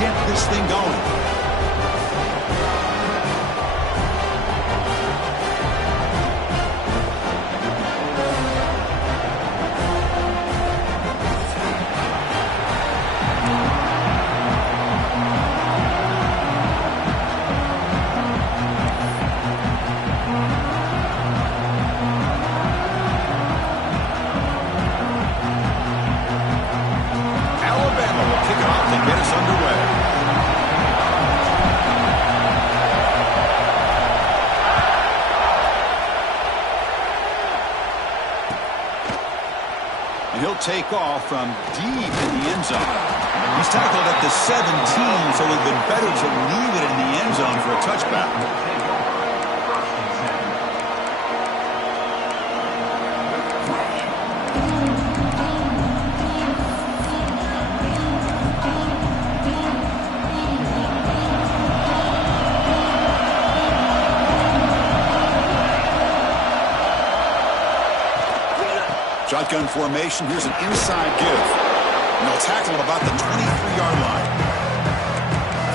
get this thing going. Take off from deep in the end zone. He's tackled at the 17, so it would have been better to leave it in the end zone for a touchback. Shotgun formation. Here's an inside give. And they'll tackle him about the 23-yard line.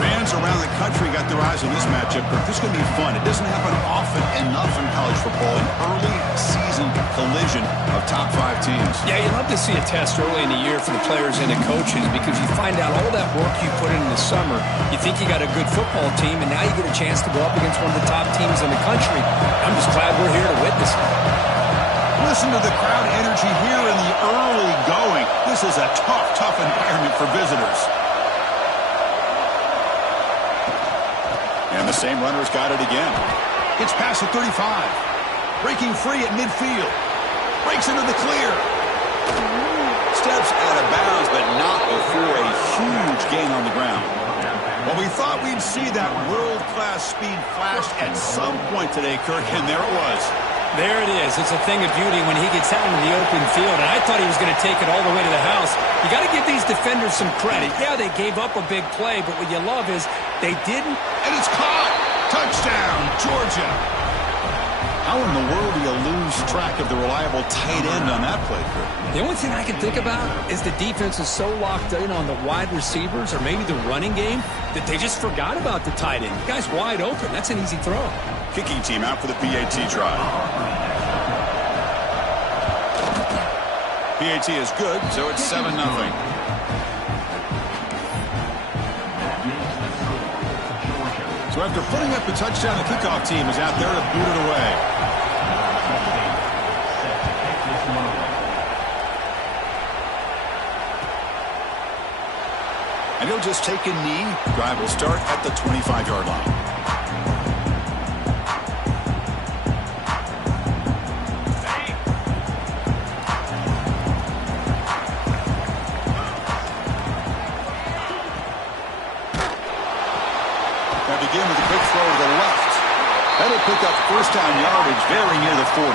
Fans around the country got their eyes on this matchup, but this is going to be fun. It doesn't happen often enough in college football, an early season collision of top 5 teams. Yeah, you love to see a test early in the year for the players and the coaches because you find out all that work you put in the summer. You think you got a good football team, and now you get a chance to go up against one of the top teams in the country. I'm just glad we're here to witness it. Listen to the crowd energy here in the early going. This is a tough environment for visitors. And the same runner's got it again. Gets past the 35. Breaking free at midfield. Breaks into the clear. Steps out of bounds, but not before a huge gain on the ground. Well, we thought we'd see that world-class speed flash at some point today, Kirk, and there it was. There it is. It's a thing of beauty when he gets out into the open field, and I thought he was going to take it all the way to the house. You got to give these defenders some credit. Yeah, they gave up a big play, but what you love is they didn't. And it's caught. Touchdown, Georgia. How in the world do you lose track of the reliable tight end on that play, Kirk? The only thing I can think about is the defense is so locked in on the wide receivers or maybe the running game that they just forgot about the tight end. The guy's wide open. That's an easy throw. Kicking team out for the PAT try. PAT is good, so it's 7-0. So after putting up the touchdown, the kickoff team is out there to boot it away. And he'll just take a knee. The drive will start at the 25-yard line. Begin with a quick throw to the left. That'll pick up first down yardage very near the 40.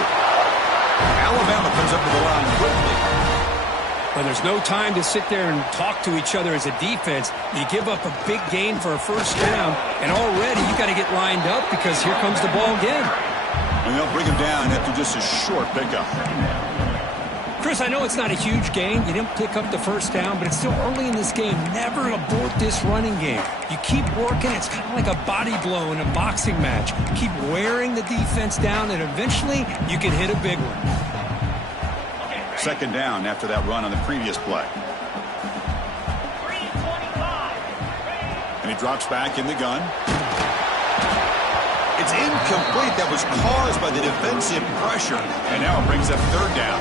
Alabama comes up to the line quickly. Well, there's no time to sit there and talk to each other as a defense. You give up a big gain for a first down, and already you got to get lined up because here comes the ball again. And they'll bring him down after just a short pickup. Chris, I know it's not a huge gain. You didn't pick up the first down, but it's still early in this game. Never abort this running game. You keep working. It's kind of like a body blow in a boxing match. Keep wearing the defense down, and eventually you can hit a big one. Second down after that run on the previous play. And he drops back in the gun. It's incomplete. That was caused by the defensive pressure. And now it brings up third down.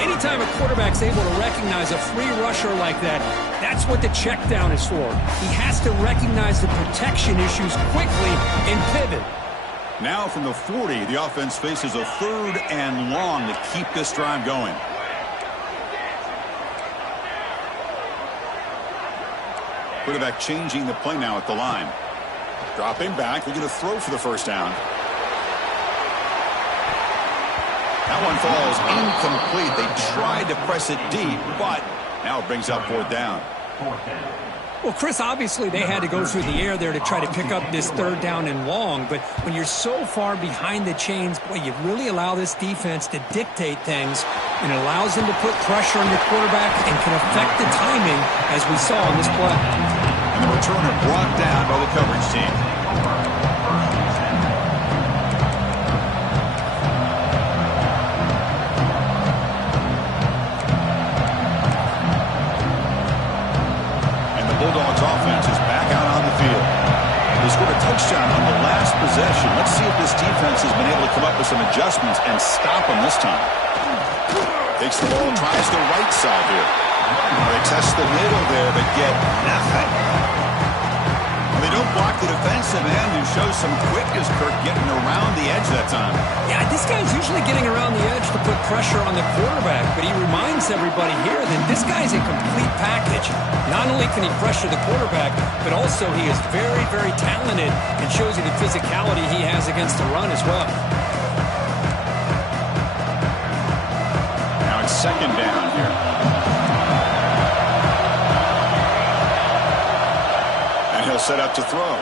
Anytime a quarterback's able to recognize a free rusher like that, that's what the check down is for. He has to recognize the protection issues quickly and pivot. Now from the 40, the offense faces a third and long to keep this drive going. Quarterback changing the play now at the line. Dropping back, they're going to throw for the first down. That one falls incomplete. They tried to press it deep, but now it brings up fourth down. Well, Chris, obviously they had to go through the air there to try to pick up this third down and long, but when you're so far behind the chains, boy, you really allow this defense to dictate things, and it allows them to put pressure on your quarterback and can affect the timing, as we saw on this play. And Returner brought down by the coverage team. And the Bulldogs offense is back out on the field. They scored a touchdown on the last possession. Let's see if this defense has been able to come up with some adjustments and stop them this time. Takes the ball, tries the right side here. They test the middle there, but get nothing. They don't block the defensive end and show some quickness, Kirk, getting around the edge that time. Yeah, this guy's usually getting around the edge to put pressure on the quarterback, but he reminds everybody here that this guy's a complete package. Not only can he pressure the quarterback, but also he is very, very talented and shows you the physicality he has against the run as well. Now it's second down here. He'll set up to throw.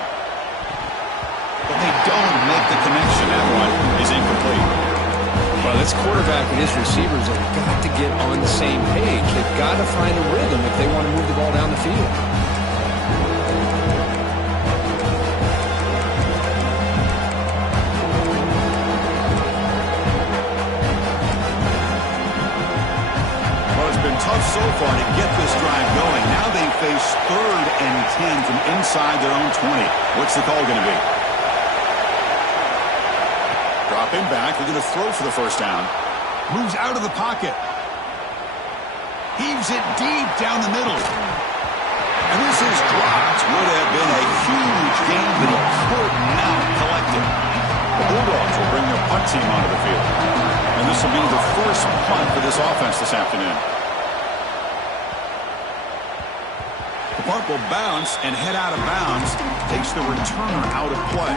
But they don't make the connection. That one is incomplete. Well, this quarterback and his receivers have got to get on the same page. They've got to find a rhythm if they want to move the ball down the field. Tough so far to get this drive going. Now they face 3rd and 10 from inside their own 20. What's the call going to be? Dropping back. They're going to throw for the first down. Moves out of the pocket. Heaves it deep down the middle. And this is dropped. Would have been a huge gain, but he could not collect it. The Bulldogs will bring their punt team onto the field. And this will be the first punt for this offense this afternoon. The punt will bounce and head out of bounds. Takes the returner out of play.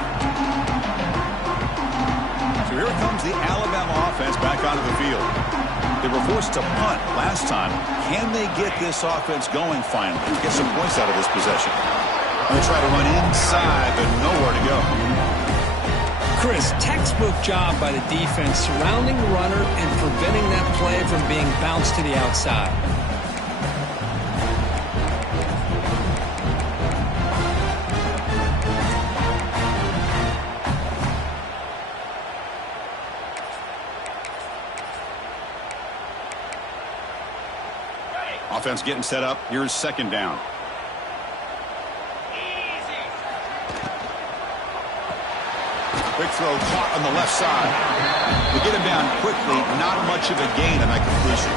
So here comes the Alabama offense back onto the field. They were forced to punt last time. Can they get this offense going finally? Get some points out of this possession. They try to run inside, but nowhere to go. Chris, textbook job by the defense surrounding the runner and preventing that play from being bounced to the outside. Offense getting set up. Here's second down. Quick throw caught on the left side. They get him down quickly. Not much of a gain on that completion.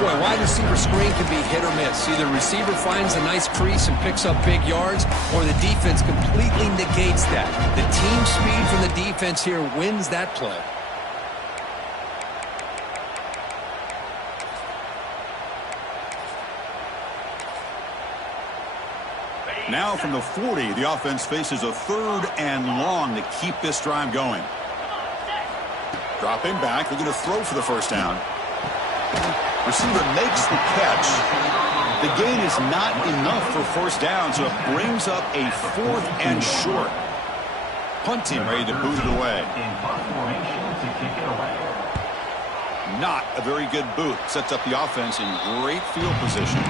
Boy, wide receiver screen can be hit or miss. Either receiver finds a nice crease and picks up big yards, or the defense completely negates that. The team speed from the defense here wins that play. Now from the 40, the offense faces a 3rd and long to keep this drive going. Dropping back. They're going to throw for the first down. Receiver makes the catch. The gain is not enough for first down, so it brings up a 4th and short. Punt team ready to boot it away. Not a very good boot. Sets up the offense in great field position.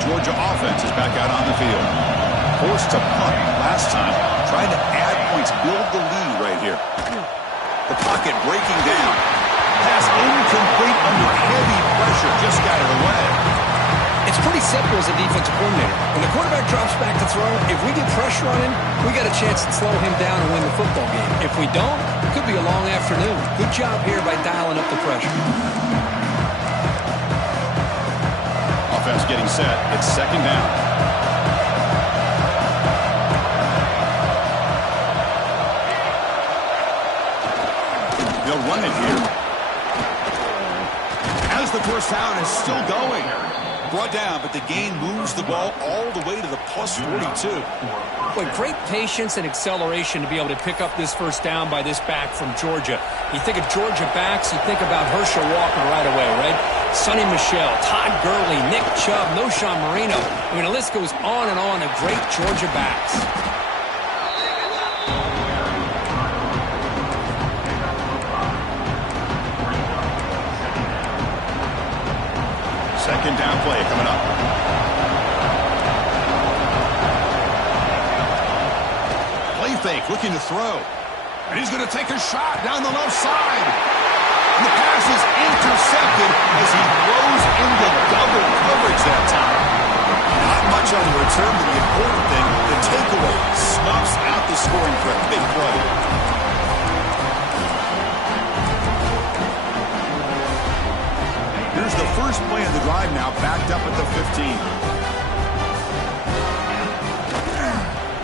Georgia offense is back out on the field. Forced to punt last time. Trying to add points, build the lead right here. The pocket breaking down. Pass incomplete under heavy pressure. Just got it away. It's pretty simple as a defensive coordinator. When the quarterback drops back to throw, if we get pressure on him, we got a chance to slow him down and win the football game. If we don't, it could be a long afternoon. Good job here by dialing up the pressure. Offense getting set. It's second down. They'll run it here. As the first down is still going. Brought down, but the gain moves the ball all the way to the plus 42. Boy, great patience and acceleration to be able to pick up this first down by this back from Georgia. You think of Georgia backs, you think about Herschel Walker right away, right? Sonny Michel, Todd Gurley, Nick Chubb, Noshawn Marino. I mean, the list goes on and on of great Georgia backs. Second down play coming up. Play fake, looking to throw. And he's going to take a shot down the left side. And the pass is intercepted as he throws into double coverage that time. Not much on the return, but the important thing, the takeaway, snuffs out the scoring threat. Big play. Here's the first play of the drive now, backed up at the 15.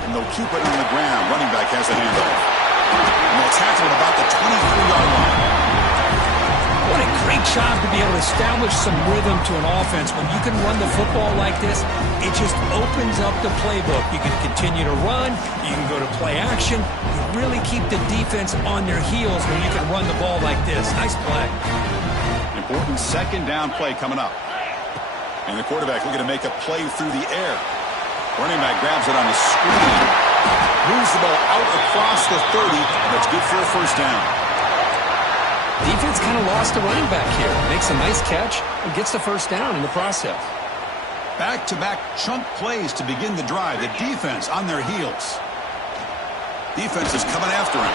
And they'll keep it on the ground. Running back has the handoff. And they'll tackle at about the 23-yard line. What a great job to be able to establish some rhythm to an offense. When you can run the football like this, it just opens up the playbook. You can continue to run. You can go to play action. You really keep the defense on their heels when you can run the ball like this. Nice play. Important second down play coming up. And the quarterback looking to make a play through the air. Running back grabs it on the screen. Moves the ball out across the 30, and that's good for a first down. Defense kind of lost a running back here. Makes a nice catch and gets the first down in the process. Back-to-back chunk plays to begin the drive. The defense on their heels. Defense is coming after him.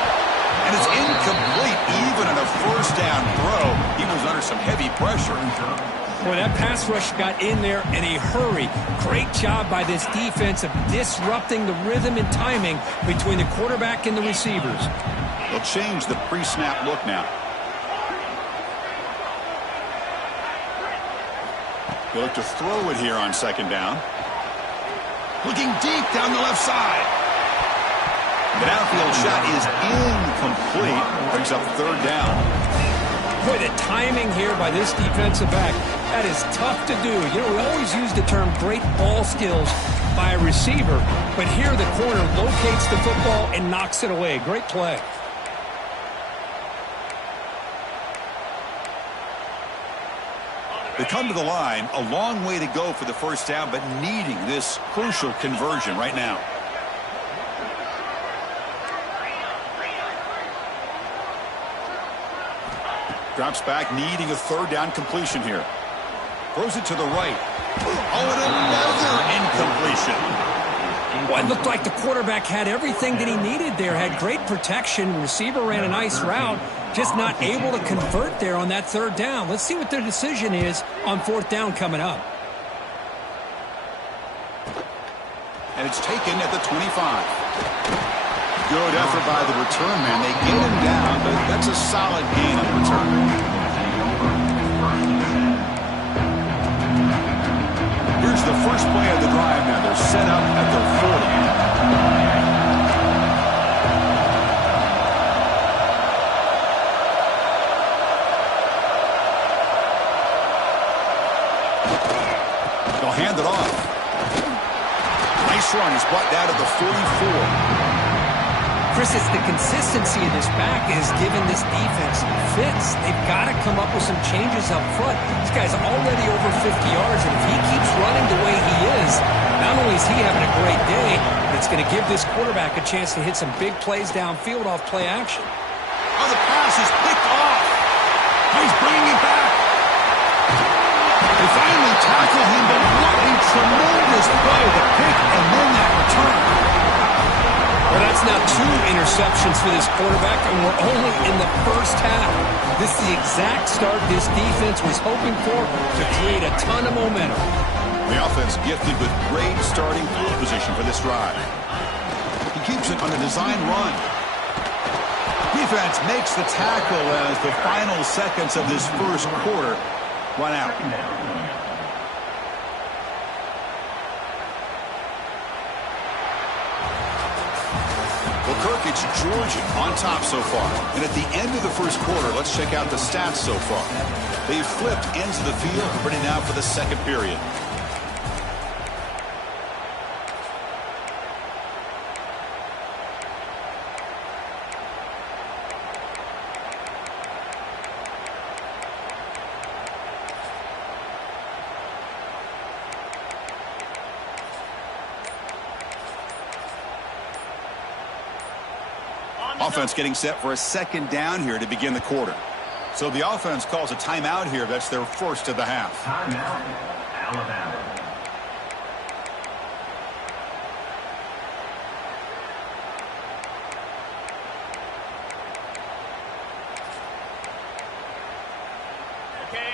And it's incomplete, even on a first down throw. He was under some heavy pressure. Boy, that pass rush got in there in a hurry. Great job by this defense of disrupting the rhythm and timing between the quarterback and the receivers. They'll change the pre-snap look now. They look to throw it here on second down. Looking deep down the left side. The downfield shot is incomplete. Brings up third down. Boy, the timing here by this defensive back, that is tough to do. You know, we always use the term great ball skills by a receiver, but here the corner locates the football and knocks it away. Great play. They come to the line, a long way to go for the first down, but needing this crucial conversion right now. Drops back, needing a third down completion here. Throws it to the right. Oh, and another incompletion. Well, it looked like the quarterback had everything that he needed there. Had great protection. Receiver ran a nice route. Just not able to convert there on that third down. Let's see what their decision is on fourth down coming up. And it's taken at the 25. Good effort by the return man. They get him down, but that's a solid gain on the return. Here's the first play of the drive now. They're set up at the 40. They'll hand it off. Nice run. He's brought down to the 44. Chris, it's the consistency of this back is giving this defense fits. They've got to come up with some changes up front. This guy's already over 50 yards, and if he keeps running the way he is, not only is he having a great day, but it's going to give this quarterback a chance to hit some big plays downfield off play action. Oh, the pass is picked off. He's bringing it back. They finally tackle him, but what a tremendous play. The pick and then that return. Well, that's now 2 interceptions for this quarterback, and we're only in the first half. This is the exact start this defense was hoping for to create a ton of momentum. The offense gifted with great starting field position for this drive. He keeps it on a design run. Defense makes the tackle as the final seconds of this first quarter run out. Well, Kirk, it's Georgia on top so far. And at the end of the first quarter, let's check out the stats so far. They've flipped ends of the field, ready now for the second period. Offense getting set for a second down here to begin the quarter. So the offense calls a timeout here. That's their first of the half. Timeout, Alabama.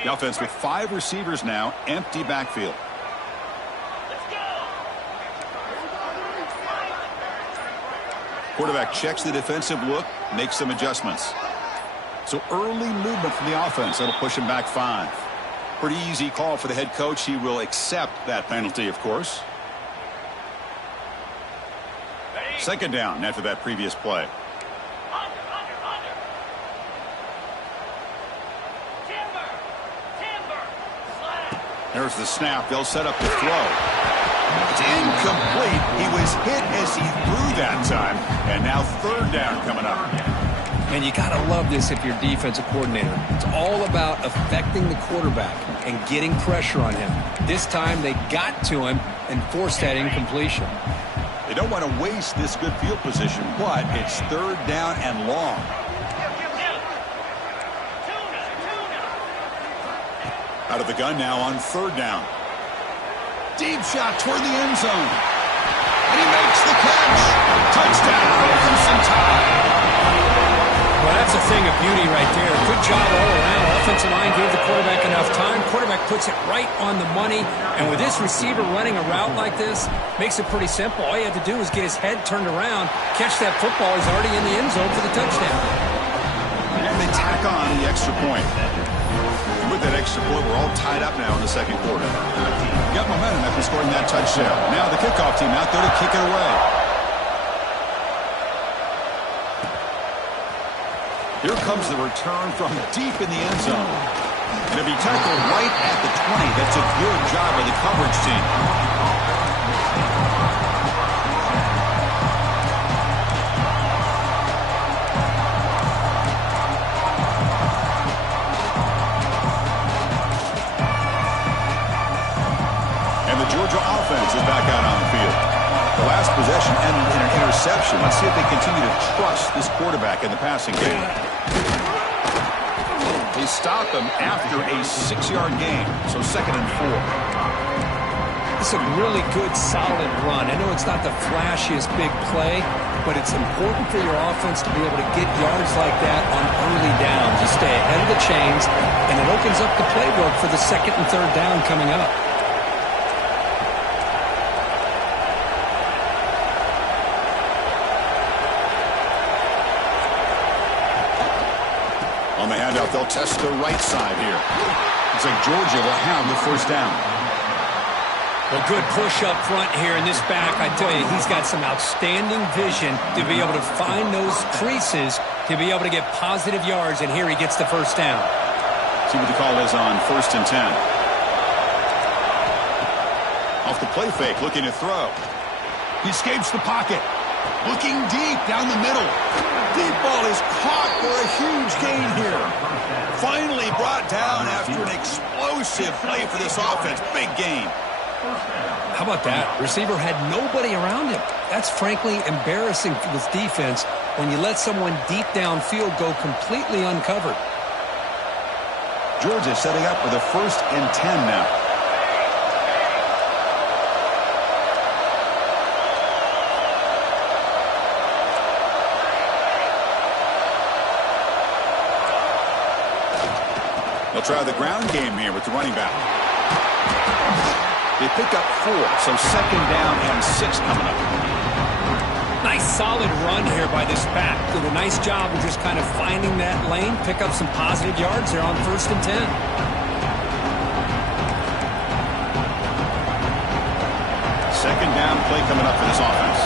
The offense with 5 receivers now, empty backfield. Quarterback checks the defensive look, makes some adjustments. So early movement from the offense. That'll push him back 5. Pretty easy call for the head coach. He will accept that penalty, of course. Second down after that previous play. There's the snap. They'll set up the throw. It's incomplete. He was hit as he threw that time. And now third down coming up. And you got to love this if you're defensive coordinator. It's all about affecting the quarterback and getting pressure on him. This time they got to him and forced that incompletion. They don't want to waste this good field position, but it's third down and long. Out of the gun now on third down. Deep shot toward the end zone. And he makes the catch. Touchdown, Crimson Tide. Well, that's a thing of beauty right there. Good job all around. Offensive line gave the quarterback enough time. Quarterback puts it right on the money. And with this receiver running a route like this, makes it pretty simple. All you have to do is get his head turned around, catch that football. He's already in the end zone for the touchdown. And they tack on the extra point. And with that extra point, we're all tied up now in the second quarter. Got momentum after scoring that touchdown. Now the kickoff team out there to kick it away. Here comes the return from deep in the end zone. And if he tackled right at the 20, that's a good job by the coverage team. And the Georgia offense is back out on the field. The last possession ended in an interception. Let's see if they continue to trust this quarterback in the passing game. They stop him after a 6-yard gain, so 2nd and 4. It's a really good, solid run. I know it's not the flashiest big play, but it's important for your offense to be able to get yards like that on early downs. You stay ahead of the chains, and it opens up the playbook for the 2nd and 3rd down coming up. On the handout, they'll test the right side here. Looks like Georgia will have the first down. Well, good push up front here in this back. I tell you, he's got some outstanding vision to be able to find those creases to be able to get positive yards, and here he gets the first down. See what the call is on 1st and 10. Off the play fake, looking to throw. He escapes the pocket. Looking deep down the middle. Deep ball is caught for a huge gain here. Finally brought down after an explosive play for this offense. Big gain. How about that? Receiver had nobody around him. That's frankly embarrassing for this defense when you let someone deep downfield go completely uncovered. Georgia setting up for the 1st and 10 now. They'll try the ground game here with the running back. They pick up 4, so 2nd down and 6 coming up. Nice solid run here by this back. Did a nice job of just kind of finding that lane, pick up some positive yards there on 1st and 10. Second down play coming up for this offense.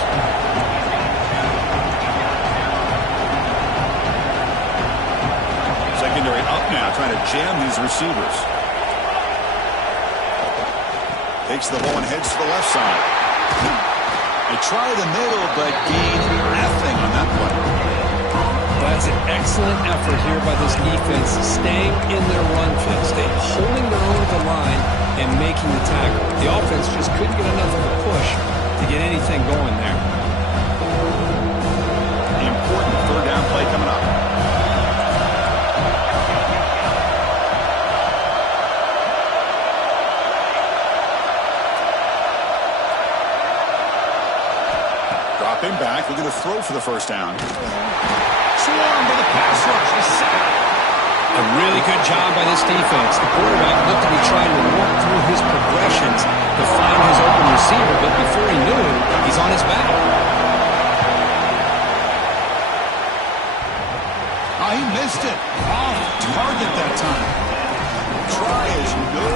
secondary up now, trying to jam these receivers. Takes the ball and heads to the left side. They try the middle, but gain nothing on that play. That's an excellent effort here by this defense, staying in their run fit, staying holding their own at the line and making the tackle. The offense just couldn't get enough of a push to get anything going there. The important third down play coming up. Dropping back, looking to throw for the first down. Swarmed by the pass rush. He's sacked. A really good job by this defense. The quarterback looked to be trying to work through his progressions to find his open receiver, but before he knew it, he's on his back. Oh, he missed it. Off target that time. Try is no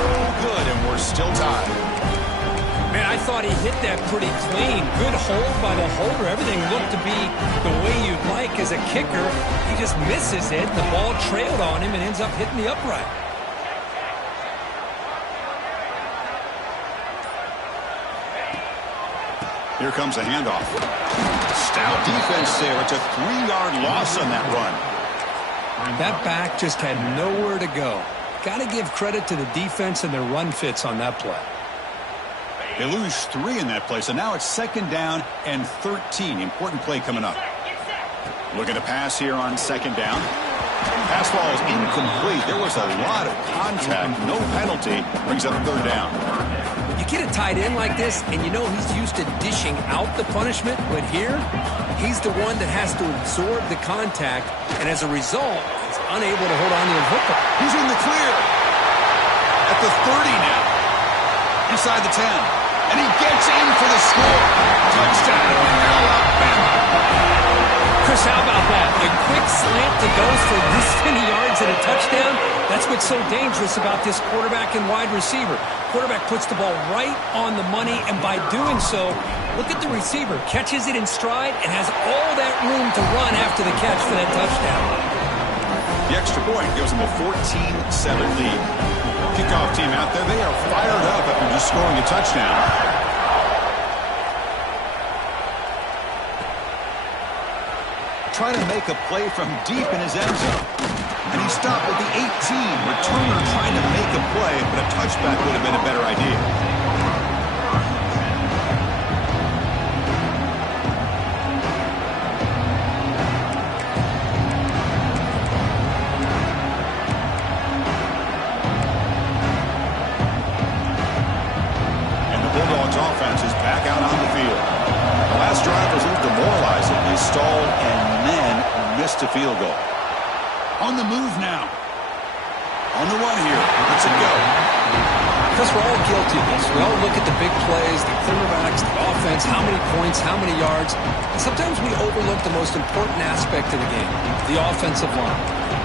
good, and we're still tied. Man, I thought he hit that pretty clean. Good hold by the holder. Everything looked to be the way you'd like as a kicker. He just misses it. The ball trailed on him and ends up hitting the upright. Here comes a handoff. Stout defense there. It's a 3-yard loss on that run. That back just had nowhere to go. Got to give credit to the defense and their run fits on that play. They lose 3 in that play, so now it's second down and 13. Important play coming up. Looking to pass here on second down. Pass ball is incomplete. There was a lot of contact. No penalty. Brings up third down. You get a tight end like this, and you know he's used to dishing out the punishment, but here, he's the one that has to absorb the contact, and as a result, he's unable to hold on to the hooker. He's in the clear. At the 30 now. Inside the 10. And he gets in for the score. Touchdown, Alabama. Chris, how about that? A quick slant that goes for this many yards and a touchdown. That's what's so dangerous about this quarterback and wide receiver. Quarterback puts the ball right on the money, and by doing so, look at the receiver. Catches it in stride and has all that room to run after the catch for that touchdown. The extra point gives them a 14-7 lead. Kickoff team out there, they are fired up after just scoring a touchdown. Trying to make a play from deep in his end zone. And he stopped at the 18. Returner trying to make a play, but a touchback would have been a better idea. Offense is back out on the field. The last drive was a little demoralizing. They stalled and then missed a field goal. On the move now. On the run here. Let's it go. Because we're all guilty of this. We all look at the big plays, the quarterbacks, the offense, how many points, how many yards. And sometimes we overlook the most important aspect of the game, the offensive line.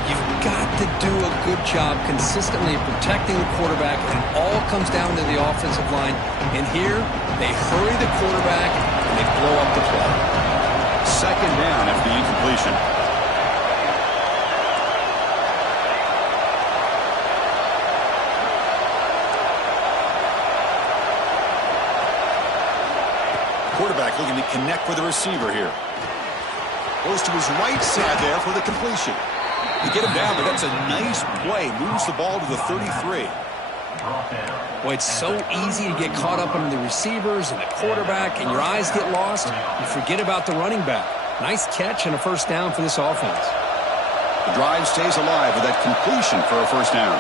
You've got to do a good job consistently protecting the quarterback, and it all comes down to the offensive line. And here, they hurry the quarterback, and they blow up the play. Second down after the incompletion. Quarterback looking to connect with the receiver here. Goes to his right side there for the completion. You get him down, but that's a nice play. Moves the ball to the 33. Boy, it's so easy to get caught up in the receivers and the quarterback, and your eyes get lost. You forget about the running back. Nice catch and a first down for this offense. The drive stays alive with that completion for a first down.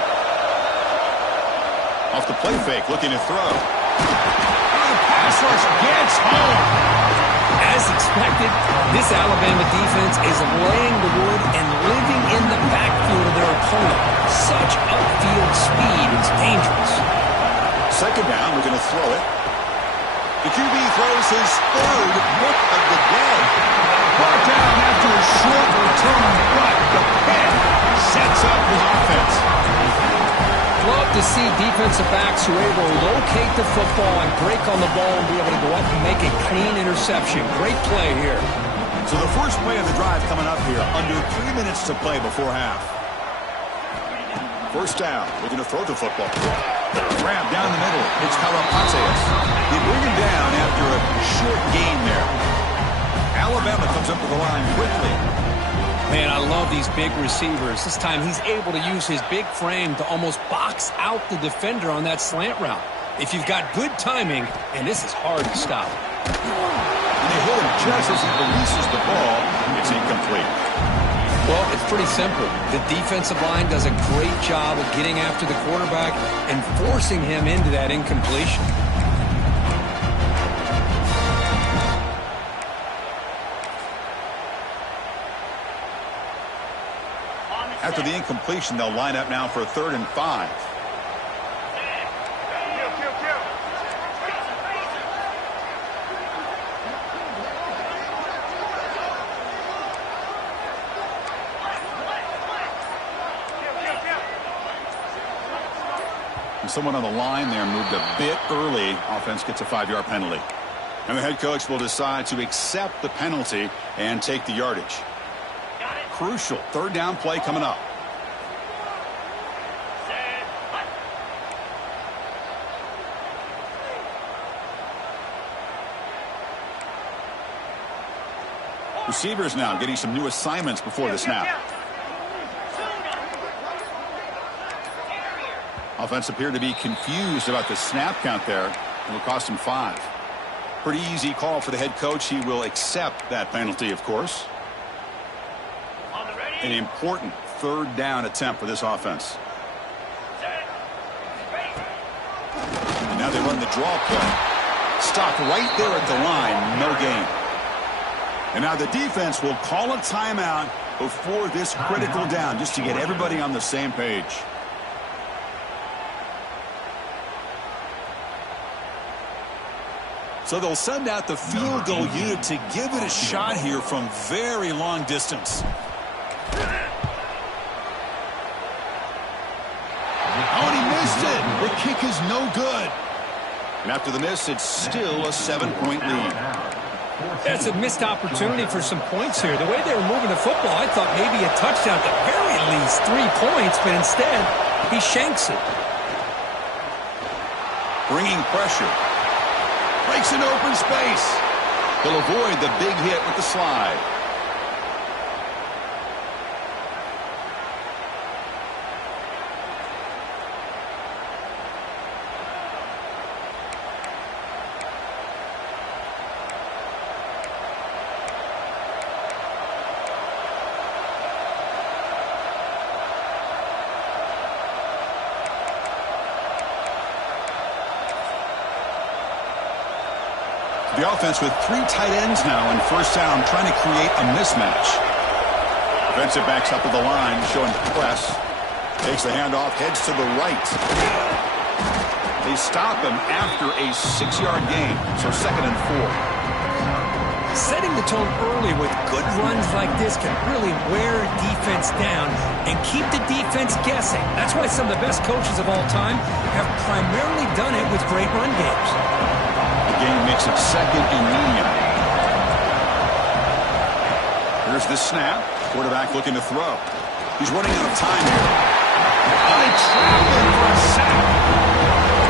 Off the play fake, looking to throw. The pass rush gets home. As expected, this Alabama defense is laying the wood and living in the backfield of their opponent. Such upfield speed is dangerous. Second down, we're going to throw it. The QB throws his third look of the day. Brought down after a short return, but the pick sets up his offense. Love to see defensive backs who are able to locate the football and break on the ball and be able to go up and make a clean interception. Great play here. So the first play of the drive coming up here, under 3 minutes to play before half. First down, looking to throw the football. Grab down the middle. It's Karapateas. They bring him down after a short gain there. Alabama comes up to the line quickly. Man, I love these big receivers. This time he's able to use his big frame to almost box out the defender on that slant route. If you've got good timing, and this is hard to stop. And they hit him just as he releases the ball. It's incomplete. Well, it's pretty simple. The defensive line does a great job of getting after the quarterback and forcing him into that incompletion. After the incompletion, they'll line up now for a 3rd and 5. And someone on the line there moved a bit early. Offense gets a 5-yard penalty. And the head coach will decide to accept the penalty and take the yardage. Crucial 3rd down play coming up. Receivers now getting some new assignments before the snap. Offense appeared to be confused about the snap count there. It will cost him 5. Pretty easy call for the head coach. He will accept that penalty, of course. An important 3rd down attempt for this offense. And now they run the draw play. Stopped right there at the line. No gain. And now the defense will call a timeout before this critical down, just to get everybody on the same page. So they'll send out the field goal unit to give it a shot here from very long distance. Oh, and he missed it. The kick is no good. And after the miss, it's still a 7-point lead. That's a missed opportunity for some points here. The way they were moving the football, I thought maybe a touchdown, at the very least 3 points, but instead he shanks it. Bringing pressure. Breaks into open space. He'll avoid the big hit with the slide. The offense with 3 tight ends now in first down, trying to create a mismatch. Defensive backs up at the line, showing the press. Takes the handoff, heads to the right. They stop him after a 6-yard gain, so 2nd and 4. Setting the tone early with good runs like this can really wear a defense down and keep the defense guessing. That's why some of the best coaches of all time have primarily done it with great run games. Game makes it 2nd and medium. Here's the snap. Quarterback looking to throw. He's running out of time here. Oh, they trap him for a sack.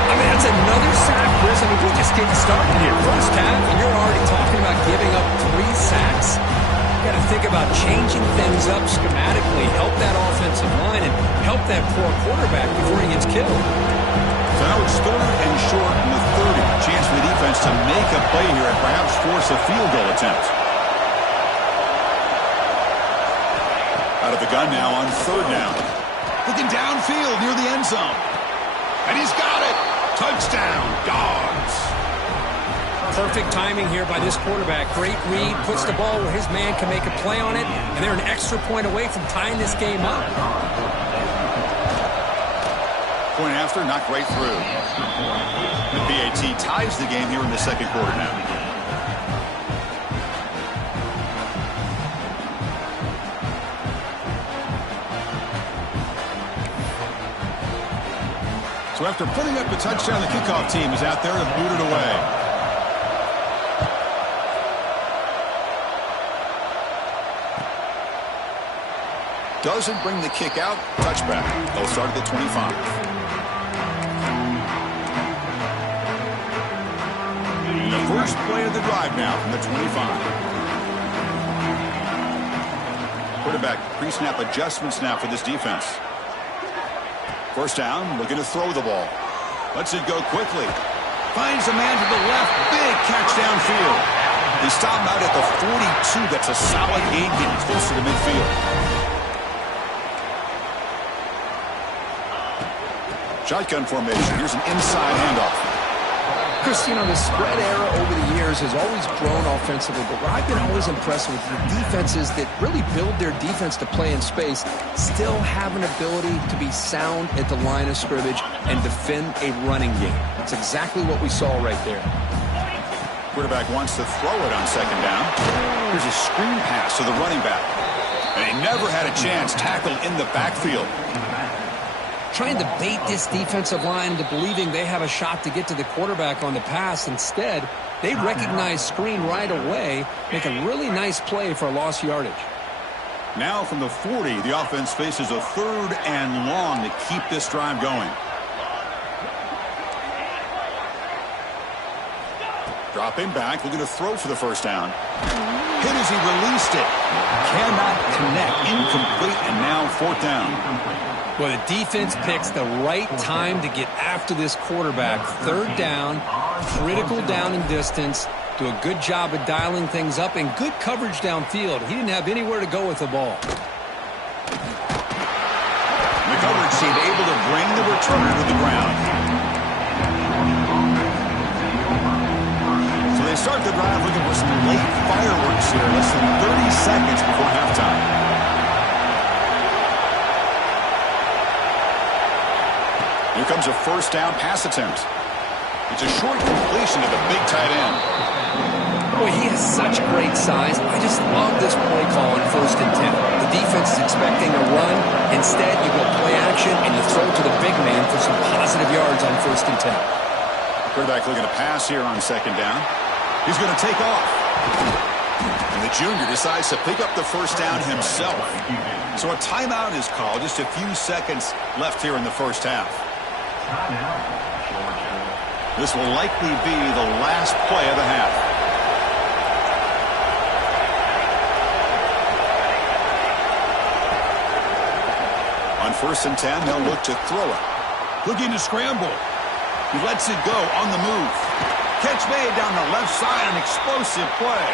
I mean, that's another sack, Chris. I mean, we're just getting started here. First half, and you're already talking about giving up 3 sacks. You got to think about changing things up schematically, help that offensive line, and help that poor quarterback before he gets killed. So now it's 3rd and short in the 30. Chance for the defense to make a play here and perhaps force a field goal attempt. Out of the gun now on 3rd down. Looking downfield near the end zone. And he's got it. Touchdown, Dogs. Perfect timing here by this quarterback. Great read, puts the ball where his man can make a play on it, and they're an extra point away from tying this game up. Point after, knocked right through. The PAT ties the game here in the 2nd quarter now. So after putting up the touchdown, the kickoff team is out there to boot it away. Doesn't bring the kick out. Touchback. They'll start at the 25. The first play of the drive now from the 25. Quarterback pre-snap adjustments now for this defense. First down, looking to throw the ball. Lets it go quickly. Finds a man to the left. Big catch downfield. They stop him out at the 42. That's a solid gain. He's close to the midfield. Shotgun formation. Here's an inside handoff. Chris, you know, the spread era over the years has always grown offensively, but what I've been always impressed with the defenses that really build their defense to play in space still have an ability to be sound at the line of scrimmage and defend a running game. That's exactly what we saw right there. Quarterback wants to throw it on second down. Here's a screen pass to the running back. And he never had a chance. Tackled in the backfield. Trying to bait this defensive line into believing they have a shot to get to the quarterback on the pass. Instead, they recognize screen right away, make a really nice play for a lost yardage. Now from the 40, the offense faces a 3rd and long to keep this drive going. Dropping back, looking to throw for the first down. Hit as he released it. Cannot connect. Incomplete, and now 4th down. Well, the defense picks the right time to get after this quarterback. 3rd down, critical down and distance. Do a good job of dialing things up and good coverage downfield. He didn't have anywhere to go with the ball. The coverage team able to bring the returner to the ground. So they start the drive looking for some late fireworks here. Less than 30 seconds before halftime. Here comes a first down pass attempt. It's a short completion to the big tight end. Boy, he has such great size. I just love this play call on 1st and 10. The defense is expecting a run. Instead, you go play action and you throw to the big man for some positive yards on 1st and 10. Quarterback looking to pass here on 2nd down. He's going to take off. And the junior decides to pick up the first down himself. So a timeout is called. Just a few seconds left here in the first half. This will likely be the last play of the half. On 1st and 10, they'll look to throw it. Looking to scramble. He lets it go on the move. Catch made down the left side, an explosive play.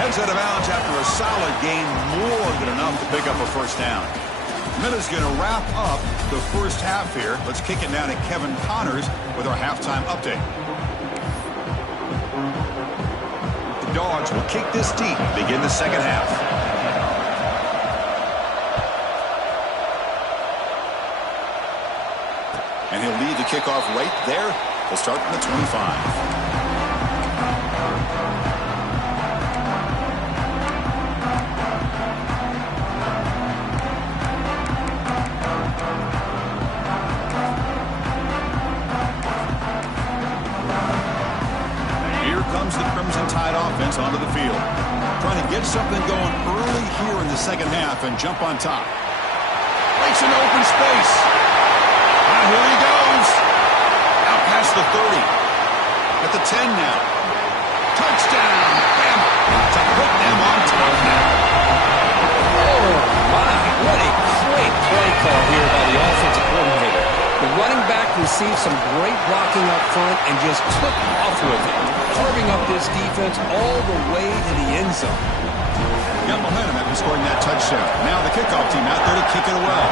Heads out of bounds after a solid gain, more than enough to pick up a first down. Minutes going to wrap up the first half here. Let's kick it down to Kevin Connors with our halftime update. The Dogs will kick this deep, begin the second half. And he'll lead the kickoff right there. We'll start from the 25. Onto the field. Trying to get something going early here in the second half and jump on top. Breaks into open space. And here he goes. Out past the 30. At the 10 now. Touchdown. Bama to put them on top now. Oh, my. What a great play call here by the offensive coordinator. The running back received some great blocking up front and just took off with it, carving up this defense all the way to the end zone. Got momentum after scoring that touchdown. Now the kickoff team out there to kick it away.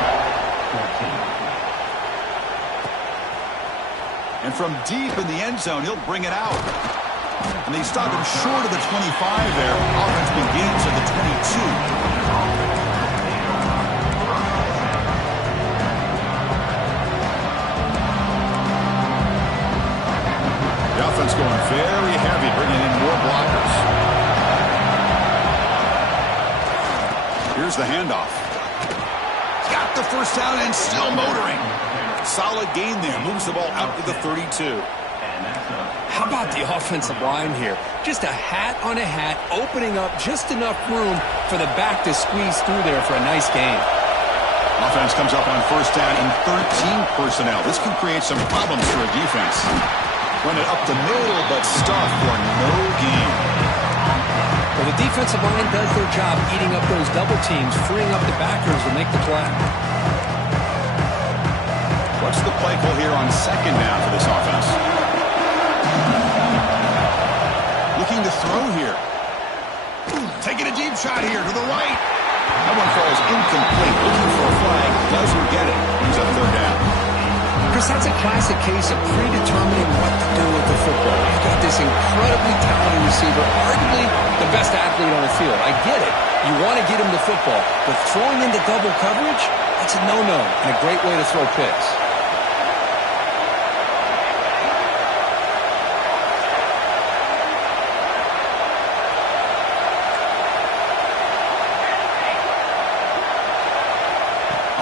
And from deep in the end zone, he'll bring it out. And they stop him short of the 25 there. Offense begins at the 22. Offense going very heavy, bringing in more blockers. Here's the handoff. Got the first down and still motoring. Solid gain there. Moves the ball out to the 32. How about the offensive line here? Just a hat on a hat, opening up just enough room for the back to squeeze through there for a nice gain. offense comes up on first down in 13 personnel. This can create some problems for a defense. Run it up the middle, but stuffed for no gain. Well, the defensive line does their job eating up those double teams, freeing up the backers to make the play. What's the play call here on second down for this offense? Looking to throw here. Taking a deep shot here to the right. That one falls incomplete. Looking for a flag. Doesn't get it. He's on third down. Chris, that's a classic case of predetermining what to do with the football. You've got this incredibly talented receiver, arguably the best athlete on the field. I get it. You want to get him the football. But throwing into double coverage, that's a no-no and a great way to throw picks.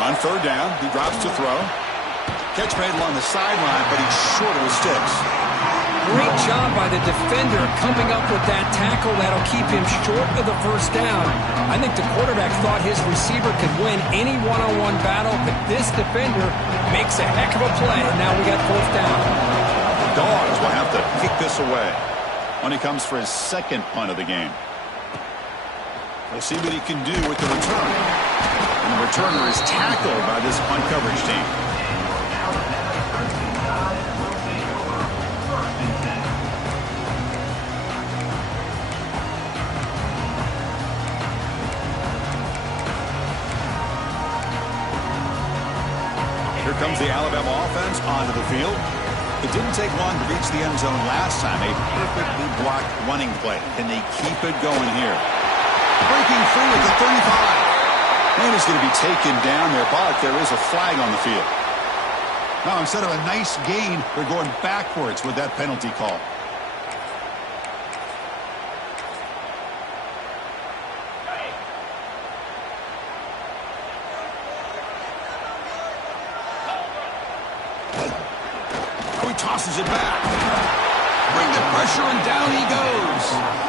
On third down, he drops to throw. Catch made along the sideline, but he's short of his sticks. Great job by the defender coming up with that tackle that'll keep him short of the first down. I think the quarterback thought his receiver could win any one-on-one battle, but this defender makes a heck of a play. Now we got fourth down. The Dogs will have to kick this away when he comes for his second punt of the game. We'll see what he can do with the return. And the returner is tackled by this punt coverage team. Here comes the Alabama offense onto the field. It didn't take long to reach the end zone last time. A perfectly blocked running play. Can they keep it going here? Breaking free at the 35. And he's going to be taken down there, but there is a flag on the field. Now, instead of a nice gain, they're going backwards with that penalty call. Oh, he tosses it back. Bring the pressure, and down he goes.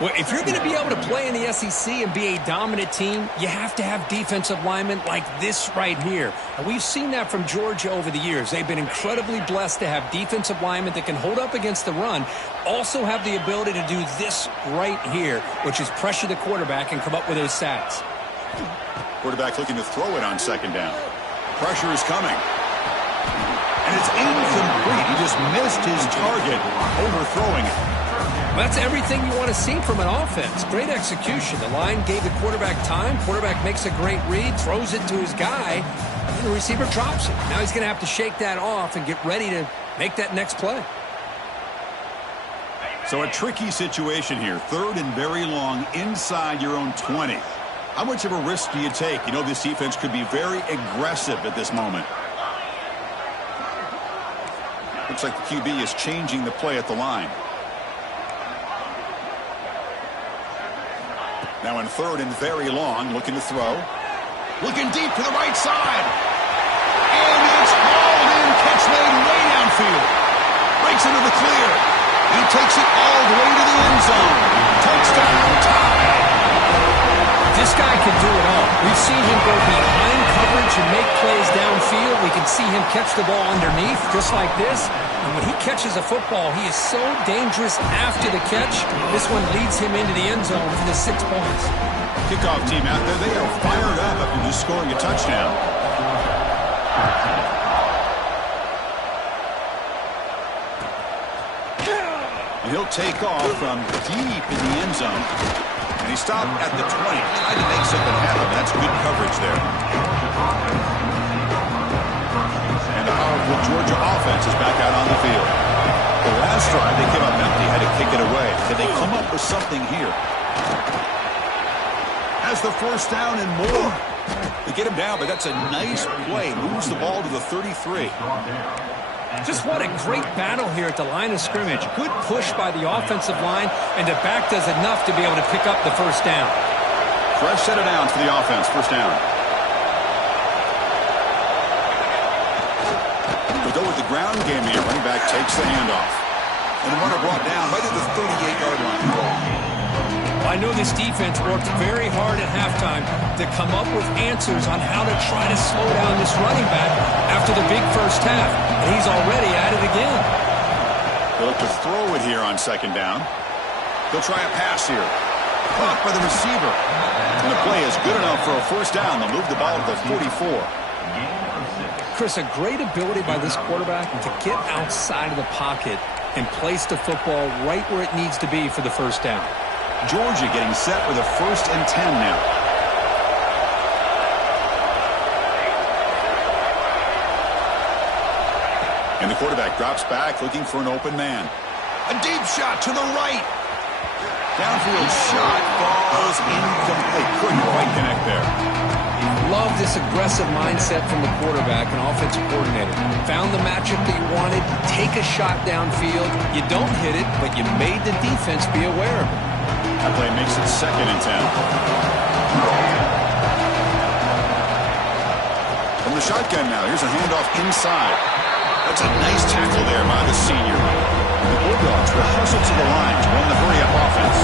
Well, if you're going to be able to play in the SEC and be a dominant team, you have to have defensive linemen like this right here. And we've seen that from Georgia over the years. They've been incredibly blessed to have defensive linemen that can hold up against the run, also have the ability to do this right here, which is pressure the quarterback and come up with those sacks. Quarterback looking to throw it on second down. Pressure is coming. And it's incomplete. He just missed his target, overthrowing it. That's everything you want to see from an offense. Great execution. The line gave the quarterback time. Quarterback makes a great read, throws it to his guy, and the receiver drops it. Now he's going to have to shake that off and get ready to make that next play. So a tricky situation here. Third and very long inside your own 20. How much of a risk do you take? You know this defense could be very aggressive at this moment. Looks like the QB is changing the play at the line. Now in third and very long, looking to throw. Looking deep to the right side. And it's hauled in. Catch made way downfield. Breaks into the clear. He takes it all the way to the end zone. Touchdown, tie. This guy can do it all. We've seen him go behind coverage and make plays downfield. We can see him catch the ball underneath just like this. And when he catches a football, he is so dangerous after the catch. This one leads him into the end zone for the 6 points. Kickoff team out there, they are fired up after just scoring a touchdown. And he'll take off from deep in the end zone. And he stopped at the 20, trying to make something happen. That's good coverage there. And the powerful Georgia offense is back out on the field. The last drive, they came up empty, had to kick it away. Can they come up with something here? Has the first down and more. They get him down, but that's a nice play. Moves the ball to the 33. Just what a great battle here at the line of scrimmage. Good push by the offensive line, and the back does enough to be able to pick up the first down. Fresh set of downs for the offense. First down. But though with the ground game here, running back takes the handoff. And the runner brought down right at the 38-yard line. I know this defense worked very hard at halftime to come up with answers on how to try to slow down this running back after the big first half, and he's already at it again. They'll look to throw it here on second down. They'll try a pass here. Caught by the receiver. And the play is good enough for a first down. They'll move the ball to the 44. Chris, a great ability by this quarterback to get outside of the pocket and place the football right where it needs to be for the first down. Georgia getting set with a 1st and 10 now. And the quarterback drops back looking for an open man. A deep shot to the right. Downfield shot falls incomplete. Couldn't quite connect there. Love this aggressive mindset from the quarterback and offensive coordinator. Found the matchup that you wanted. Take a shot downfield. You don't hit it, but you made the defense be aware of it. That play makes it 2nd and 10. From the shotgun now, here's a handoff inside. That's a nice tackle there by the senior. The Bulldogs will hustle to the line to run the hurry-up offense.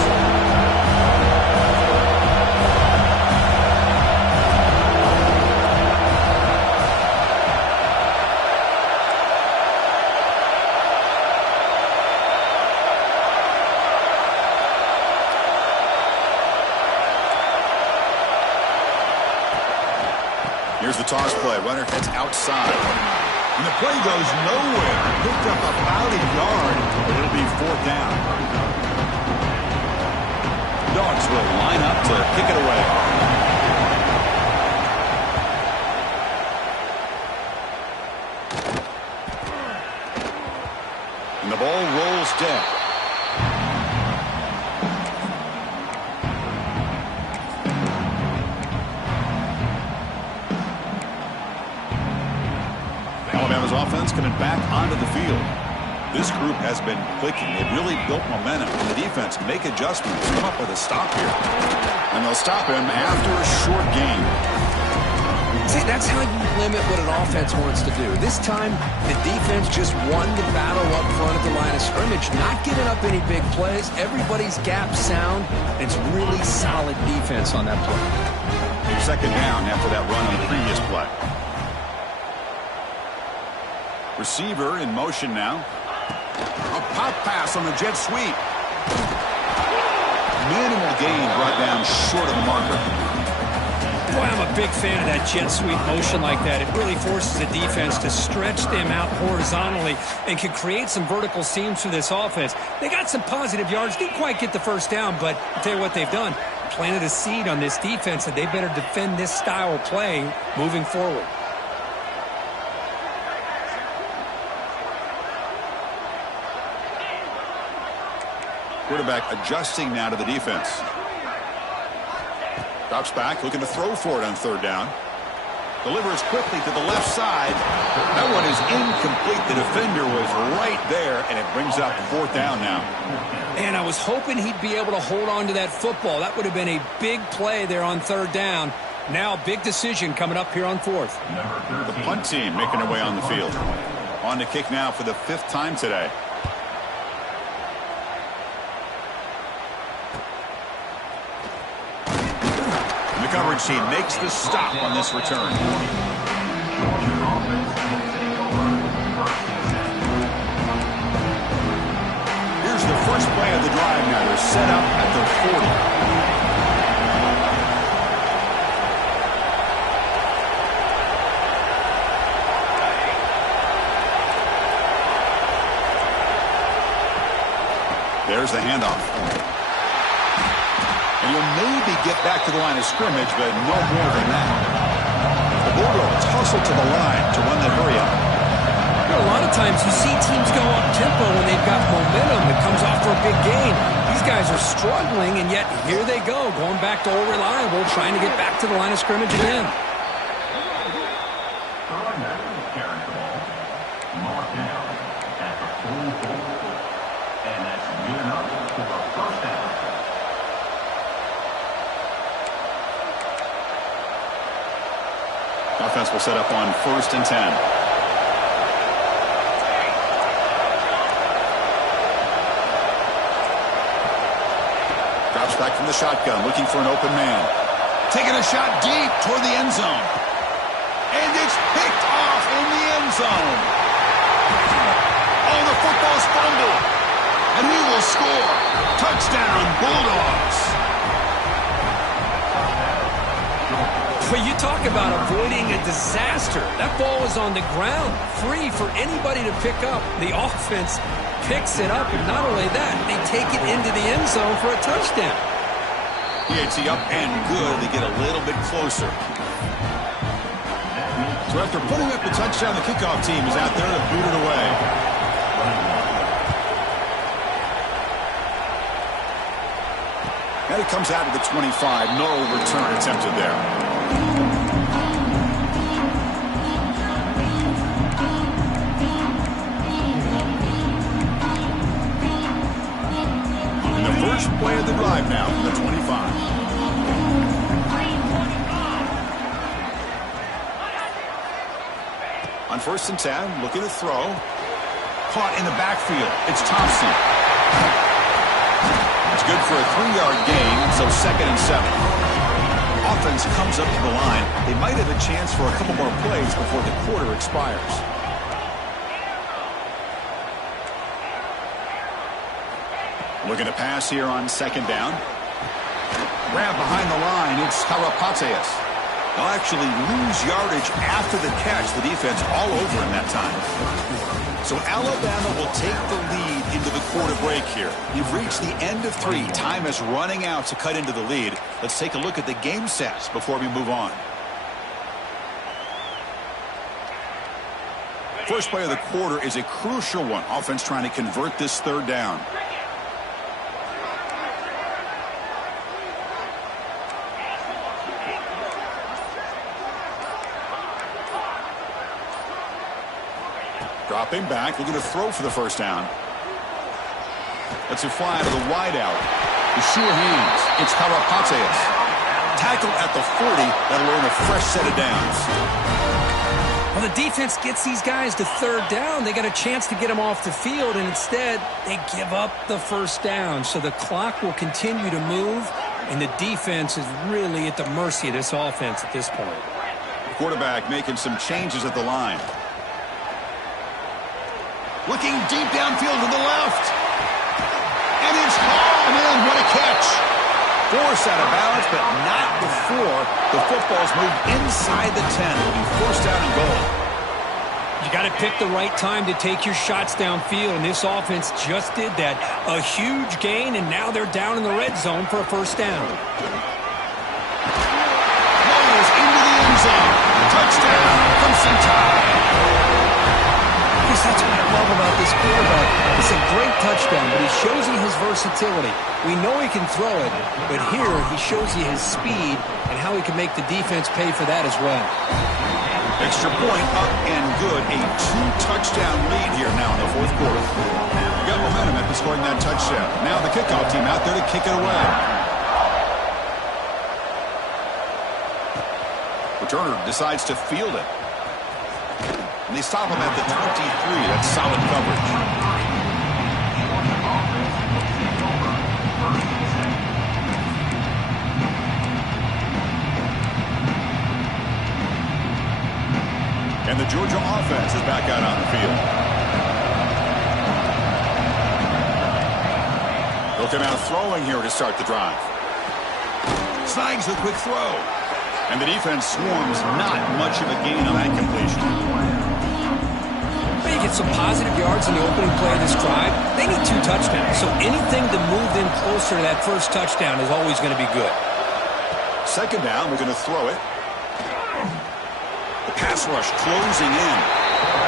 Here's the toss play. Runner heads outside. And the play goes nowhere. Picked up about a yard, but it'll be 4th down. Dogs will line up to kick it away. And the ball rolls dead. Alabama's offense coming back onto the field. This group has been clicking. They've really built momentum. And the defense make adjustments. Come up with a stop here. And they'll stop him after a short game. See, that's how you limit what an offense wants to do. This time, the defense just won the battle up front at the line of scrimmage, not giving up any big plays. Everybody's gap sound. It's really solid defense on that play. 2nd down after that run on the previous play. Receiver in motion now. A pop pass on the jet sweep. Minimal gain brought down short of the marker. Boy, I'm a big fan of that jet sweep motion like that. It really forces the defense to stretch them out horizontally and can create some vertical seams for this offense. They got some positive yards. Didn't quite get the first down, but I'll tell you what they've done. Planted a seed on this defense, and they better defend this style of play moving forward. Quarterback adjusting now to the defense. Drops back, looking to throw for it on 3rd down. Delivers quickly to the left side. That one is incomplete. The defender was right there, and it brings up 4th down now. And I was hoping he'd be able to hold on to that football. That would have been a big play there on 3rd down. Now, big decision coming up here on 4th. The punt team making their way on the field. On to kick now for the 5th time today. Coverage team makes the stop on this return. Here's the first play of the drive now. They're set up at the 40. There's the handoff. And you'll maybe get back to the line of scrimmage, but no more than that. The Bulldogs hustle to the line to run the hurry-up. You know, a lot of times you see teams go up-tempo when they've got momentum that comes off for a big gain. These guys are struggling, and yet here they go, going back to old reliable, trying to get back to the line of scrimmage again. Offense will set up on 1st and 10. Drops back from the shotgun, looking for an open man. Taking a shot deep toward the end zone. And it's picked off in the end zone. Oh, the football's fumbled. And he will score. Touchdown, Bulldogs. Well, you talk about avoiding a disaster. That ball was on the ground, free for anybody to pick up. The offense picks it up, and not only that, they take it into the end zone for a touchdown. PAT up and good. They get a little bit closer. So after putting up the touchdown, the kickoff team is out there to boot it away. And it comes out to the 25. No return attempted there. And the first play of the drive now from the 25. On 1st and 10, looking to throw. Caught in the backfield. It's Thompson. It's good for a 3-yard gain, so 2nd and 7. Offense comes up to the line. They might have a chance for a couple more plays before the quarter expires. Looking to pass here on 2nd down. Grab behind the line. It's Karapateas. They'll actually lose yardage after the catch. The defense all over him that time. So Alabama will take the lead into the quarter break here. You've reached the end of 3. Time is running out to cut into the lead. Let's take a look at the game stats before we move on. First play of the quarter is a crucial one. Offense trying to convert this 3rd down. Dropping back, looking to throw for the 1st down. Let's it fly to the wideout. The sure hands. It's Karapateas. Tackle at the 40. That'll earn a fresh set of downs. Well, the defense gets these guys to 3rd down. They got a chance to get them off the field, and instead they give up the 1st down. So the clock will continue to move, and the defense is really at the mercy of this offense at this point. The quarterback making some changes at the line. Looking deep downfield to the left. And it's hauled in. What a catch. Forced out of bounds, but not before the football's moved inside the 10. It'll be forced out and goal. You got to pick the right time to take your shots downfield, and this offense just did that. A huge gain, and now they're down in the red zone for a 1st down. Rolls into the end zone. Touchdown, Crimson Tide. That's what I love about this quarterback. It's a great touchdown, but he shows you his versatility. We know he can throw it, but here he shows you his speed and how he can make the defense pay for that as well. Extra point up and good. A 2-touchdown lead here now in the 4th quarter. You got momentum after scoring that touchdown. Now the kickoff team out there to kick it away. Returner decides to field it. And they stop him at the 23. That's solid coverage. And the Georgia offense is back out on the field. They'll come out throwing here to start the drive. Snags the quick throw. And the defense swarms. Not much of a gain on that completion. They get some positive yards in the opening play of this drive. They need 2 touchdowns, so anything to move them closer to that 1st touchdown is always going to be good. 2nd down, we're going to throw it. The pass rush closing in.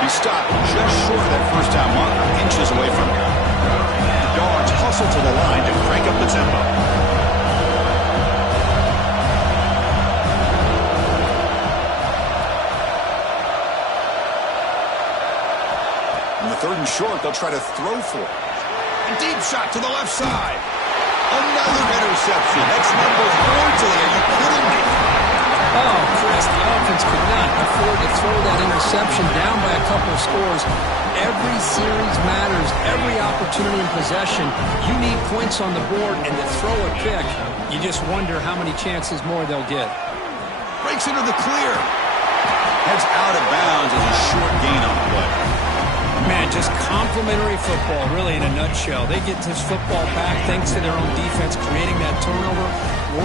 He stopped just short of that 1st down marker, inches away from it. The Dogs hustle to the line to crank up the tempo. On the 3rd and short, they'll try to throw for it. A deep shot to the left side. Another interception. That's number 4 today. Are you kidding me? Oh, Chris, the offense defense could not afford to throw that interception down by a couple of scores. Every series matters. Every opportunity in possession. You need points on the board, and to throw a pick, you just wonder how many chances more they'll get. Breaks into the clear. Heads out of bounds as a short gain on the play. Man, just complimentary football, really, in a nutshell. They get this football back thanks to their own defense, creating that turnover,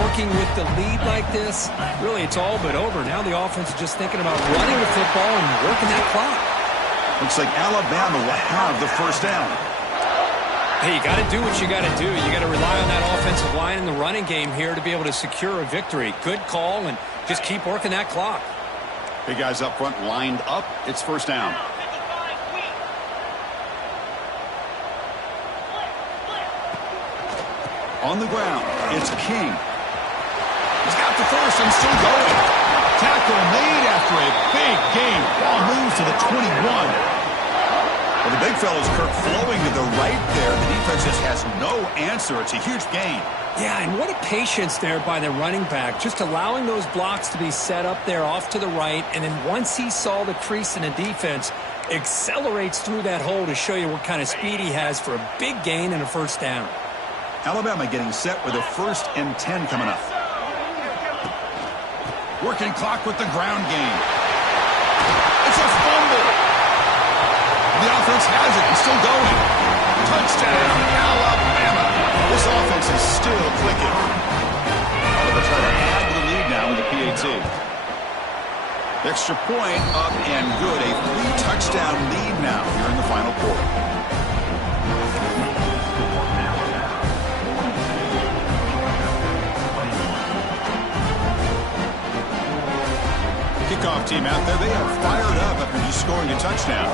working with the lead like this. Really, it's all but over. Now the offense is just thinking about running the football and working that clock. Looks like Alabama will have the first down. Hey, you got to do what you got to do. You got to rely on that offensive line in the running game here to be able to secure a victory. Good call, and just keep working that clock. Big guys up front lined up. It's first down. On the ground, it's King. He's got the first and still going. Tackle made after a big gain. Ball moves to the 21. Well, the big fella's Kirk flowing to the right there. The defense just has no answer. It's a huge gain. Yeah, and what a patience there by the running back. Just allowing those blocks to be set up there off to the right. And then once he saw the crease in the defense, accelerates through that hole to show you what kind of speed he has for a big gain and a first down. Alabama getting set with a 1st and 10 coming up. Working clock with the ground game. It's a fumble. The offense has it and still going. Touchdown, Alabama. This offense is still clicking. They'll try to add to the lead now with the PAT. Extra point up and good. A 3-touchdown lead now here in the final quarter. Kickoff team out there, they are fired up after just scoring a touchdown.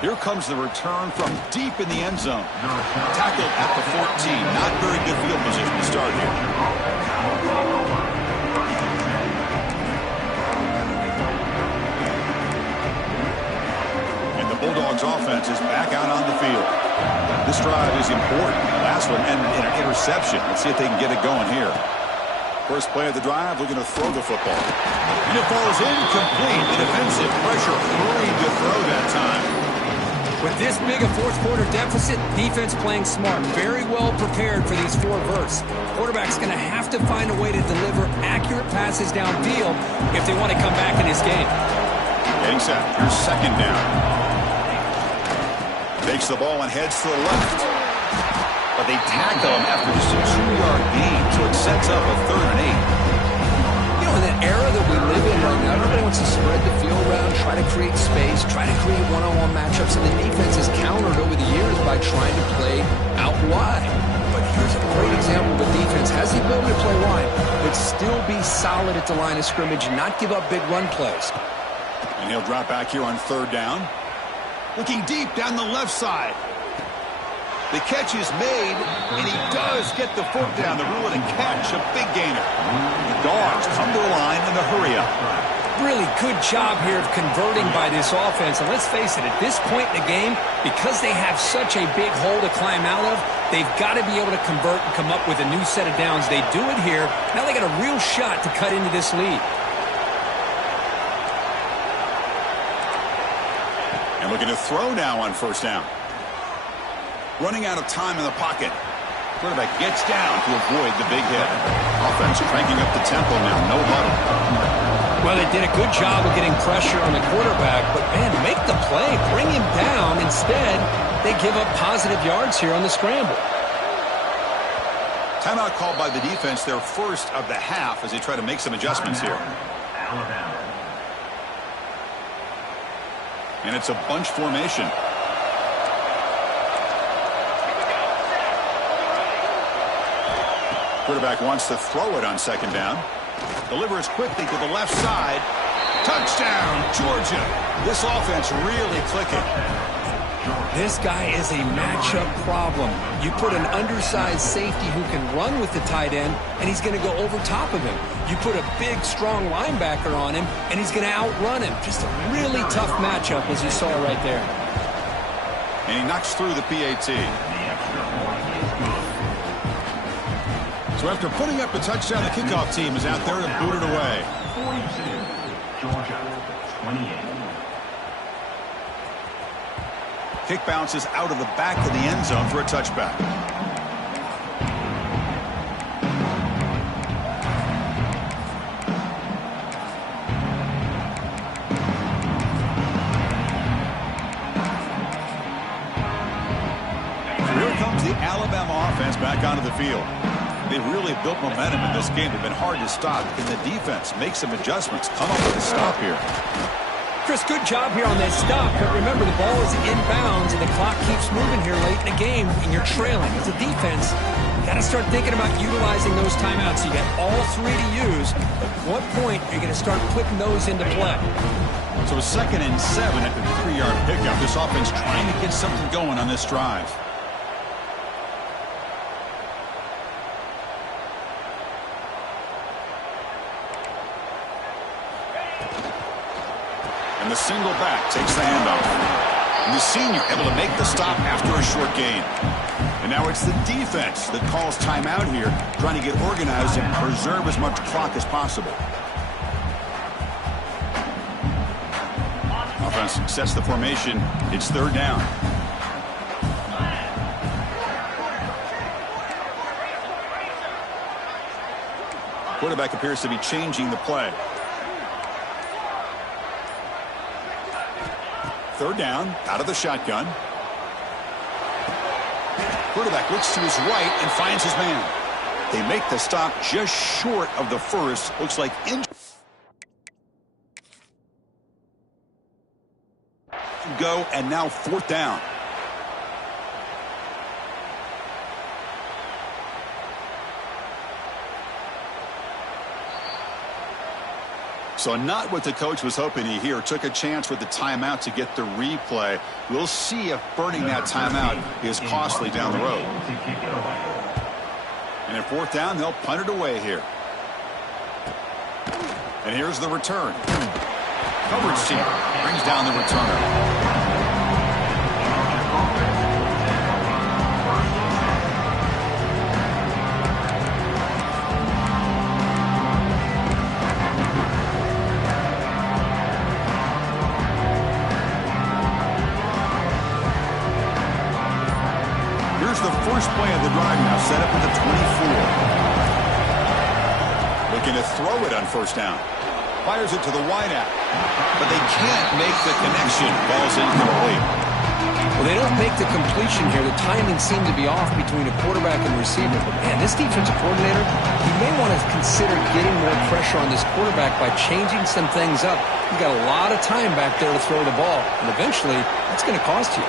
Here comes the return from deep in the end zone. Tackled at the 14. Not very good field position to start here. And the Bulldogs offense is back out on the field. This drive is important. Last one ended in an interception. Let's see if they can get it going here. First play of the drive, looking to throw the football. And it falls incomplete. The defensive pressure hurried to throw that time. With this big a fourth quarter deficit, defense playing smart. Very well prepared for these 4 verts. Quarterback's going to have to find a way to deliver accurate passes downfield if they want to come back in this game. Getting set. Here's second down. Takes the ball and heads to the left. But they tackle him after just a 2-yard gain, so it sets up a 3rd and 8. You know, in that era that we live in right now, everybody wants to spread the field around, try to create space, try to create one-on-one matchups, and the defense has countered over the years by trying to play out wide. But here's a great example. The defense has the ability to play wide, but still be solid at the line of scrimmage and not give up big run plays. And he'll drop back here on 3rd down. Looking deep down the left side. The catch is made, and he does get the foot down to rule it a catch, a big gainer. The Dogs come to the line in the hurry-up. Really good job here of converting by this offense. And let's face it, at this point in the game, because they have such a big hole to climb out of, they've got to be able to convert and come up with a new set of downs. They do it here. Now they got a real shot to cut into this lead. And looking to throw now on 1st down. Running out of time in the pocket. Quarterback gets down to avoid the big hit. Offense cranking up the tempo now. No huddle. Well, they did a good job of getting pressure on the quarterback, but, man, make the play. Bring him down. Instead, they give up positive yards here on the scramble. Timeout called by the defense, their first of the half, as they try to make some adjustments here. And it's a bunch formation. Quarterback wants to throw it on 2nd down. Delivers quickly to the left side. Touchdown, Georgia. This offense really clicking. This guy is a matchup problem. You put an undersized safety who can run with the tight end, and he's going to go over top of him. You put a big, strong linebacker on him, and he's going to outrun him. Just a really tough matchup, as you saw right there. And he knocks through the PAT. So after putting up the touchdown, the kickoff team is out there to boot it away. 42, Georgia, 28. Kick bounces out of the back of the end zone for a touchback. Here comes the Alabama offense back onto the field. They've really built momentum in this game. They've been hard to stop. Can the defense make some adjustments? Come up with a stop here. Chris, good job here on that stop. But remember, the ball is inbounds, and the clock keeps moving here late in the game, and you're trailing. As a defense, you got to start thinking about utilizing those timeouts. You got all three to use. At what point are you going to start putting those into play? So a 2nd and 7 at the 3-yard pickup. This offense trying to get something going on this drive. And the single back takes the handoff. And the senior able to make the stop after a short gain. And now it's the defense that calls timeout here, trying to get organized and preserve as much clock as possible. Offense sets the formation. It's 3rd down. Quarterback appears to be changing the play. 3rd down, out of the shotgun. Quarterback looks to his right and finds his man. They make the stop just short of the first. Looks like go, and now 4th down. So not what the coach was hoping to hear. Took a chance with the timeout to get the replay. We'll see if burning that timeout is costly down the road. And at 4th down, they'll punt it away here. And here's the return. Coverage team brings down the returner. The first play of the drive now set up at the 24. Looking to throw it on 1st down. Fires it to the wideout. But they can't make the connection. Ball's incomplete. Well, they don't make the completion here. The timing seemed to be off between a quarterback and receiver. But, man, this defensive coordinator, he may want to consider getting more pressure on this quarterback by changing some things up. You've got a lot of time back there to throw the ball. And eventually, that's going to cost you.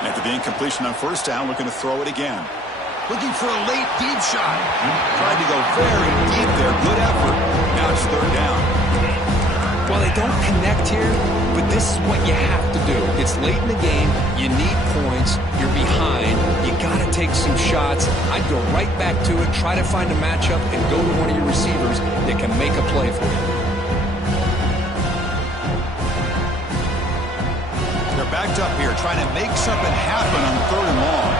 After the incompletion on 1st down, looking to throw it again. Looking for a late deep shot. Tried to go very deep there. Good effort. Now it's 3rd down. Well, they don't connect here, but this is what you have to do. It's late in the game. You need points. You're behind. You got to take some shots. I'd go right back to it, try to find a matchup, and go to one of your receivers that can make a play for you. Backed up here, trying to make something happen on 3rd and long.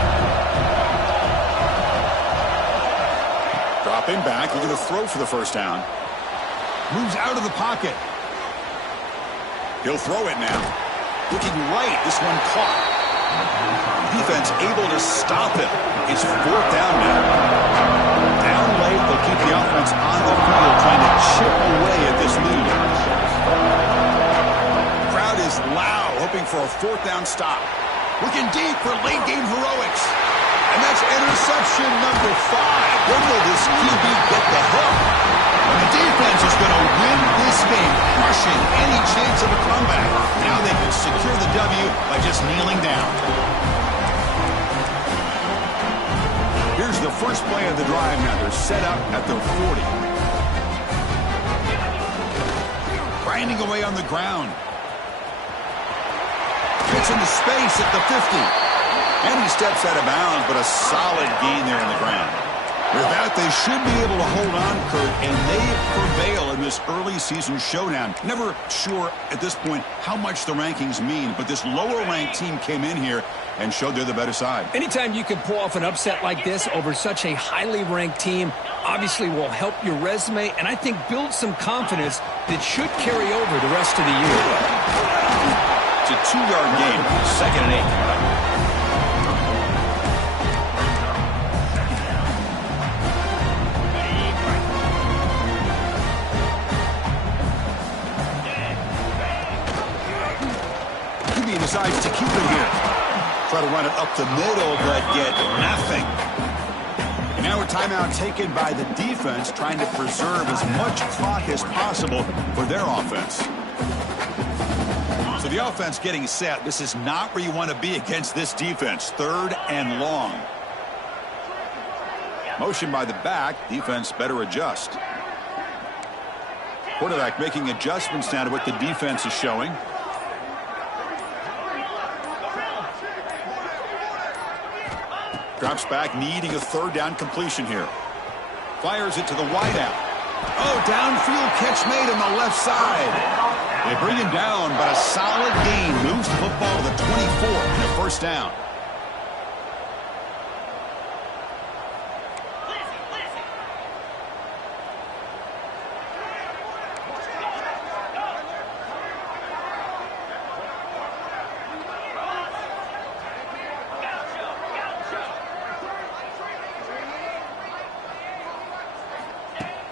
Dropping back, looking to throw for the 1st down. Moves out of the pocket. He'll throw it now. Looking right, this one caught. Defense able to stop him. It's 4th down now. Down late, they'll keep the offense on the field, trying to chip away at this lead. Crowd is loud, hoping for a 4th down stop. Looking deep for late game heroics. And that's interception number 5. When will this QB get the hook? And the defense is going to win this game, crushing any chance of a comeback. Now they can secure the W by just kneeling down. Here's the first play of the drive now. They're set up at their 40. Grinding away on the ground. Gets into space at the 50. And he steps out of bounds, but a solid gain there on the ground. With that, they should be able to hold on, Kurt, and they prevail in this this early season showdown. Never sure at this point how much the rankings mean, but this lower-ranked team came in here and showed they're the better side. Anytime you can pull off an upset like this over such a highly ranked team, obviously will help your resume, and I think build some confidence that should carry over the rest of the year. It's a 2-yard game, 2nd and 8 coming up. Decides to keep it here. Try to run it up the middle, but get nothing. And now a timeout taken by the defense, trying to preserve as much clock as possible for their offense. So the offense getting set. This is not where you want to be against this defense. 3rd and long. Motion by the back. Defense better adjust. Quarterback making adjustments now to what the defense is showing. Drops back, needing a 3rd down completion here. Fires it to the wideout. Oh, downfield catch made on the left side. They bring him down, but a solid gain moves the football to the 24 and a 1st down.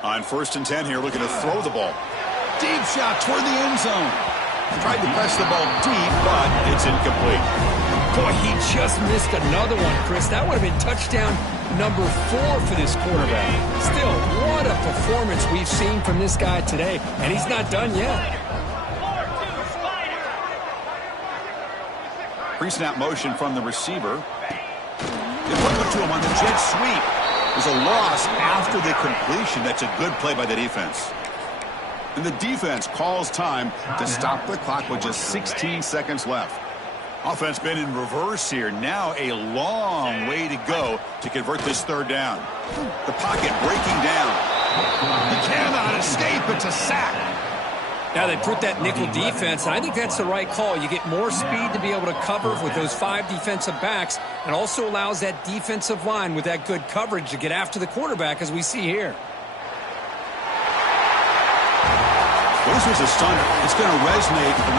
On 1st and 10 here, looking to throw the ball. Deep shot toward the end zone. Tried to press the ball deep, but it's incomplete. Boy, he just missed another one, Chris. That would have been touchdown number 4 for this quarterback. Still, what a performance we've seen from this guy today, and he's not done yet. Pre-snap motion from the receiver. They put it to him on the jet sweep. There's a loss after the completion. That's a good play by the defense. And the defense calls time to stop the clock with just 16 seconds left. Offense been in reverse here. Now a long way to go to convert this 3rd down. The pocket breaking down. He cannot escape. It's a sack. Now they put that nickel defense, and I think that's the right call. You get more speed to be able to cover with those 5 defensive backs, and also allows that defensive line with that good coverage to get after the quarterback, as we see here. Well, this was a stunner. It's going to resonate around